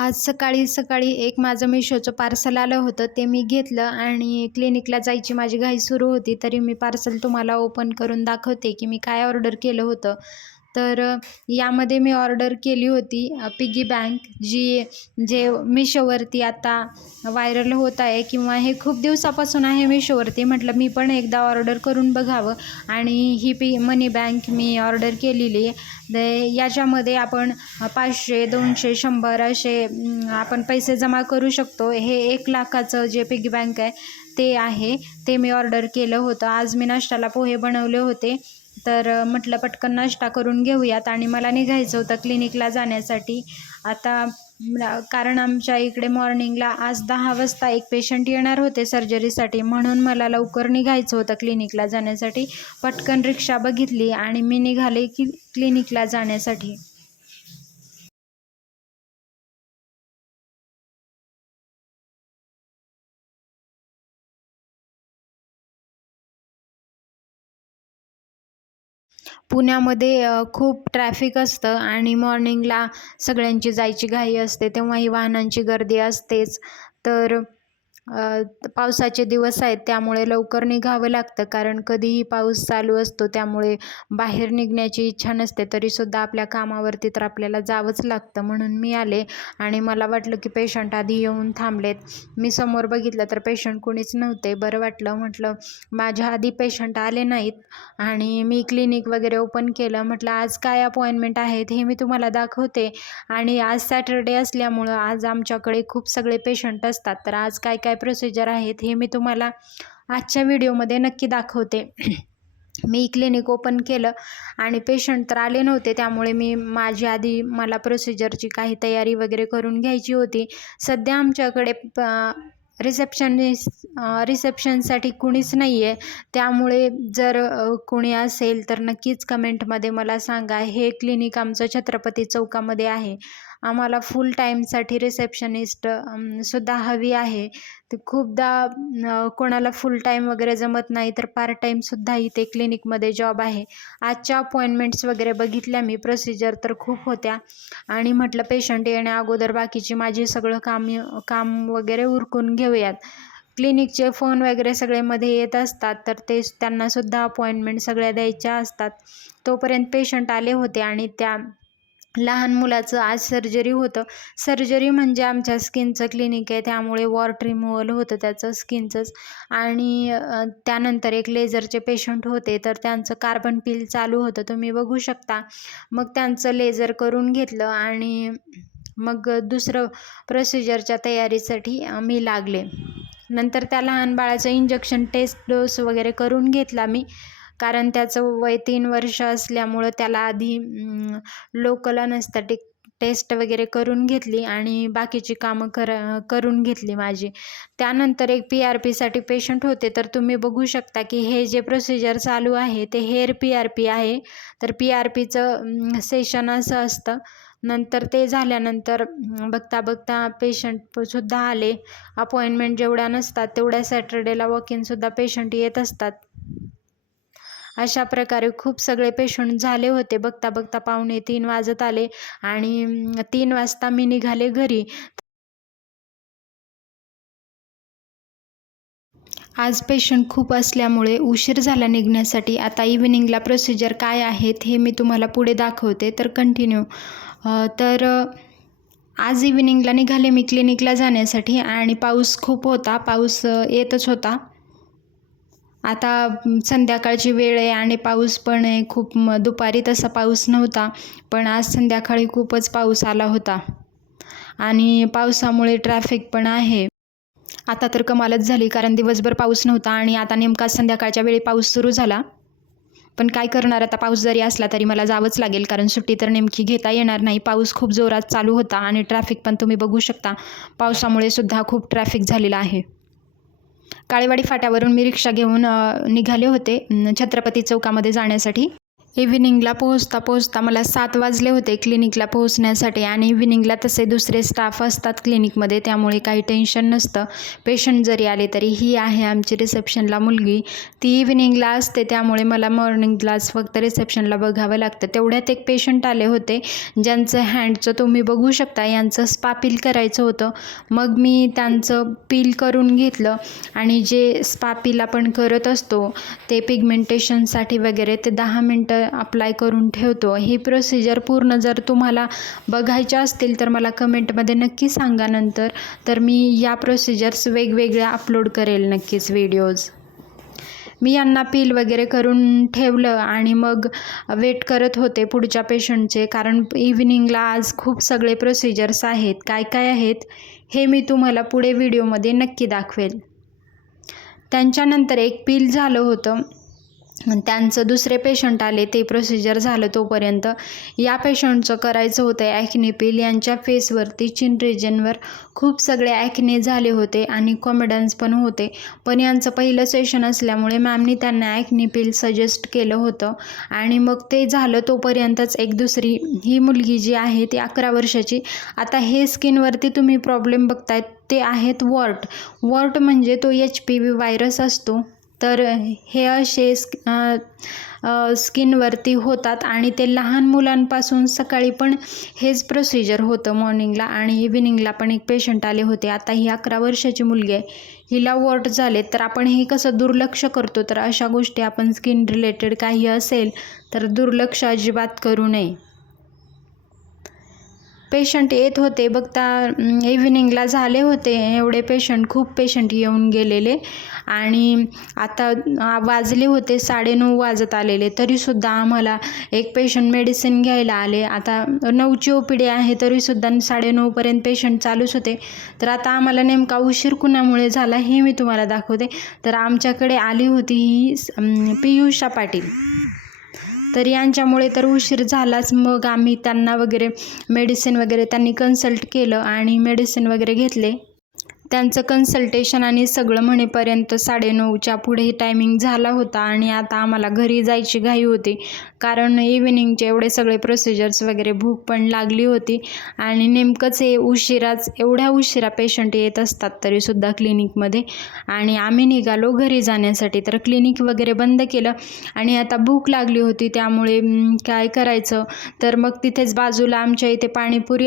आज सकाळी सकाळी एक माझं मिशोचं पार्सल आलं होतं ते मी घेतलं आणि क्लिनिकला जायची माझी घाई सुरू होती तरी मी पार्सल तुम्हाला ओपन करून दाखवते की मी काय ऑर्डर केलं होतं. तर यामध्ये मी ऑर्डर केली होती पिगी बँक जी जे मिशोवरती आता व्हायरल होत आहे किंवा हे खूप दिवसापासून आहे मिशोवरती म्हटलं मी पण एकदा ऑर्डर करून बघावं आणि ही पी मनी बँक मी ऑर्डर केलेली. आहे याच्यामध्ये आपण पाचशे दोनशे शंभर असे आपण पैसे जमा करू शकतो. हे एक लाखाचं जे पिगी बँक आहे ते आहे ते मी ऑर्डर केलं होतं. आज मी नाश्त्याला पोहे बनवले होते. तर म्हटलं पटकन नाश्ता करून घेऊयात आणि मला निघायचं होतं क्लिनिकला जाण्यासाठी. आता कारण आमच्या इकडे मॉर्निंगला आज दहा वाजता एक पेशंट येणार होते सर्जरीसाठी म्हणून मला लवकर निघायचं होतं क्लिनिकला जाण्यासाठी. पटकन रिक्षा बघितली आणि मी निघाले की क्लिनिकला जाण्यासाठी. पुण्यामध्ये खूप ट्रॅफिक असतं आणि मॉर्निंगला सगळ्यांची जायची घाई असते तेव्हाही वाहनांची गर्दी असतेच. तर पावसाचे दिवस आहेत त्यामुळे लवकर निघावं लागतं. कारण कधीही पाऊस चालू असतो त्यामुळे बाहेर निघण्याची इच्छा नसते. तरीसुद्धा आपल्या कामावरती तर आपल्याला जावंच लागतं. म्हणून मी आले आणि मला वाटलं की पेशंट आधी येऊन थांबलेत. मी समोर बघितलं तर पेशंट कोणीच नव्हते. बरं वाटलं. म्हटलं माझ्या आधी पेशंट आले नाहीत आणि मी क्लिनिक वगैरे ओपन केलं. म्हटलं आज काय अपॉइंटमेंट आहेत हे मी तुम्हाला दाखवते. आणि आज सॅटरडे असल्यामुळं आज आमच्याकडे खूप सगळे पेशंट असतात. तर आज काय काय प्रोसिजर आहेत हे मी तुम्हाला आजच्या व्हिडिओमध्ये नक्की दाखवते. मी क्लिनिक ओपन केलं आणि पेशंट तर आले नव्हते त्यामुळे मी माझी आधी मला प्रोसिजरची काही तयारी वगैरे करून घ्यायची होती. सध्या आमच्याकडे प रिसेप्शनिस्ट रिसेप्शनसाठी कुणीच नाही आहे त्यामुळे जर कुणी असेल तर नक्कीच कमेंटमध्ये मला सांगा. हे क्लिनिक आमचं छत्रपती चौकामध्ये आहे. आम्हाला फुल टाईमसाठी रिसेप्शनिस्ट सुद्धा हवी आहे. खूपदा कोणाला फुल टाईम वगैरे जमत नाही तर पार्ट टाईमसुद्धा इथे क्लिनिकमध्ये जॉब आहे. आजच्या अपॉइंटमेंट्स वगैरे बघितल्या मी प्रोसिजर तर खूप होत्या. आणि म्हटलं पेशंट येण्या अगोदर बाकीची माझी सगळं काम काम वगैरे उरकून घेऊयात. क्लिनिकचे फोन वगैरे सगळे मध्ये येत असतात तर ते त्यांनासुद्धा अपॉइंटमेंट सगळ्या द्यायच्या असतात. तोपर्यंत पेशंट आले होते आणि त्या लहान मुलाचं आज सर्जरी होतं. सर्जरी म्हणजे आमच्या स्किनचं क्लिनिक आहे त्यामुळे वॉट रिमूव्हल होतं त्याचं स्किनचंच आणि त्यानंतर एक लेझरचे पेशंट होते तर त्यांचं कार्बन पिल चालू होतं. तुम्ही बघू शकता. मग त्यांचं लेझर करून घेतलं आणि मग दुसरं प्रोसिजरच्या तयारीसाठी मी लागले. नंतर त्या लहान बाळाचं इंजेक्शन टेस्ट डोस वगैरे करून घेतला मी. कारण त्याचं वय तीन वर्ष असल्यामुळं त्याला आधी लोकल अनस्थेटिक टेस्ट वगैरे करून घेतली आणि बाकीची कामं कर करून घेतली माझी. त्यानंतर एक पी आर पीसाठी पेशंट होते. तर तुम्ही बघू शकता की हे जे प्रोसिजर चालू आहे ते हेअर पी आर पी आहे. तर पी आर पीचं सेशन असं असतं. नंतर ते झाल्यानंतर बघता बघता पेशंटसुद्धा आले. अपॉइंटमेंट जेवढ्या नसतात तेवढ्या सॅटर्डेला वॉक इनसुद्धा पेशंट येत असतात. अशा प्रकारे खूप सगळे पेशंट झाले होते. बघता बघता पाहुणे तीन वाजत आले आणि तीन वाजता मी निघाले घरी. आज पेशंट खूप असल्यामुळे उशीर झाला निघण्यासाठी. आता इव्हिनिंगला प्रोसिजर काय आहेत हे मी तुम्हाला पुढे दाखवते. तर कंटिन्यू तर आज इव्हिनिंगला निघाले मी क्लिनिकला जाण्यासाठी आणि पाऊस खूप होता. पाऊस येतच होता. आता संध्याकाळची वेळ आहे आणि पाऊस पण आहे. खूप म, दुपारी तसा पाऊस नव्हता पण आज संध्याकाळी खूपच पाऊस आला होता. आणि पावसामुळे ट्रॅफिक पण आहे. आता तर कमालच झाली कारण दिवसभर पाऊस नव्हता आणि आता नेमका संध्याकाळच्या वेळी पाऊस सुरू झाला. पण काय करणार आता? पाऊस जरी असला तरी मला जावंच लागेल कारण सुट्टी तर नेमकी घेता येणार नाही. पाऊस खूप जोरात चालू होता आणि ट्रॅफिक पण तुम्ही बघू शकता. पावसामुळे सुद्धा खूप ट्रॅफिक झालेलं आहे. काळेवाडी फाट्यावरून मी रिक्षा घेऊन निघाले होते छत्रपती चौकामध्ये जाण्यासाठी. इव्हिनिंगला पोहोचता पोहोचता मला सात वाजले होते क्लिनिकला पोहोचण्यासाठी आणि इव्हिनिंगला तसे दुसरे स्टाफ असतात क्लिनिकमध्ये त्यामुळे काही टेन्शन नसतं. पेशंट जरी आले तरी ही आहे आमची रिसेप्शनला मुलगी. ती इव्हिनिंगला असते त्यामुळे मला मॉर्निंगलाच फक्त रिसेप्शनला बघावं लागतं. तेवढ्यात एक पेशंट आले होते ज्यांचं हँडचं तुम्ही बघू शकता यांचं स्पा पील करायचं होतं. मग मी त्यांचं पील करून घेतलं आणि जे स्पा पील आपण करत असतो ते पिगमेंटेशनसाठी वगैरे ते दहा मिनटं अप्लाय करून ठेवतो. ही प्रोसिजर पूर्ण जर तुम्हाला बघायच्या असतील तर मला कमेंटमध्ये नक्की सांगा नंतर. तर मी या प्रोसिजर्स वेगवेगळ्या अपलोड करेल नक्कीच व्हिडिओज मी यांना पील वगैरे करून ठेवलं आणि मग वेट करत होते पुढच्या पेशंटचे कारण इव्हिनिंगला आज खूप सगळे प्रोसिजर्स आहेत. काय काय आहेत हे मी तुम्हाला पुढे व्हिडिओमध्ये नक्की दाखवेल. त्यांच्यानंतर एक पील झालं होतं. त्यांचं दुसरे पेशंट आले ते प्रोसिजर झालं तोपर्यंत या पेशंटचं करायचं होतं ॲक्ने पील यांच्या फेसवरती चिन रिजनवर खूप सगळे ॲक्ने झाले होते आणि कॉमेडन्स पण होते. पण यांचं पहिलं सेशन असल्यामुळे मॅमनी त्यांना ॲक्ने पील सजेस्ट केलं होतं. आणि मग ते झालं तोपर्यंतच एक दुसरी ही मुलगी जी आहे ती अकरा वर्षाची. आता हे स्किनवरती तुम्ही प्रॉब्लेम बघतायत ते आहेत वॉर्ट वॉर्ट म्हणजे तो एच पी व्ही व्हायरस असतो. तर हे असे स्क स्किनवरती होतात आणि ते लहान मुलांपासून सकाळी पण हेच प्रोसिजर होतं मॉर्निंगला आणि इव्हिनिंगला पण एक पेशंट आले होते. आता ही अकरा वर्षाची मुलगी आहे. हिला वॉट झाले. तर आपण हे कसं दुर्लक्ष करतो? तर अशा गोष्टी आपण स्किन रिलेटेड काही असेल तर दुर्लक्ष अजिबात करू नये. पेशंट येत होते बघता इव्हिनिंगला झाले होते एवढे पेशंट खूप पेशंट येऊन गेलेले. आणि आता वाजले होते साडेनऊ वाजत आलेले. तरीसुद्धा आम्हाला एक पेशंट मेडिसिन घ्यायला आले. आता नऊची ओ पी डी आहे तरीसुद्धा साडेनऊपर्यंत पेशंट चालूच होते. तर आता आम्हाला नेमका उशीर कुणामुळे झाला हे मी तुम्हाला दाखवते. तर आमच्याकडे आली होती ही पियुषा पाटील. तर यांच्यामुळे तर उशीर झालाच. मग आम्ही त्यांना वगैरे मेडिसिन वगैरे त्यांनी कन्सल्ट केलं आणि मेडिसिन वगैरे घेतले. त्यांचं कन्सल्टेशन आणि सगळं म्हणेपर्यंत साडेनऊच्या पुढे टायमिंग झाला होता आणि आता आम्हाला घरी जायची घाई होती. कारण इव्हिनिंगचे एवढे सगळे प्रोसिजर्स वगैरे भूक पण लागली होती आणि नेमकंच हे उशिराच एवढ्या उशिरा पेशंट येत असतात तरीसुद्धा क्लिनिकमध्ये आणि आम्ही निघालो घरी जाण्यासाठी तर क्लिनिक वगैरे बंद केलं आणि आता भूक लागली होती त्यामुळे काय करायचं? तर मग तिथेच बाजूला आमच्या इथे पाणीपुरी